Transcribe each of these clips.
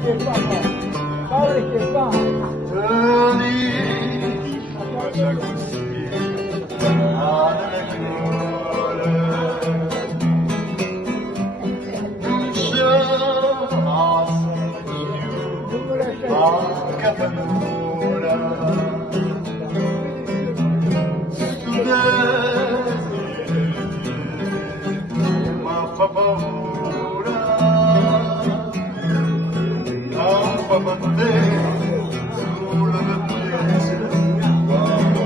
che fa, fare che fa. Faccia così, alle cuore, non c'è massa più, manca paura, ma fa paura, non fa battere sulla bellezza, quando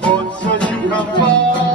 pozzo di un campano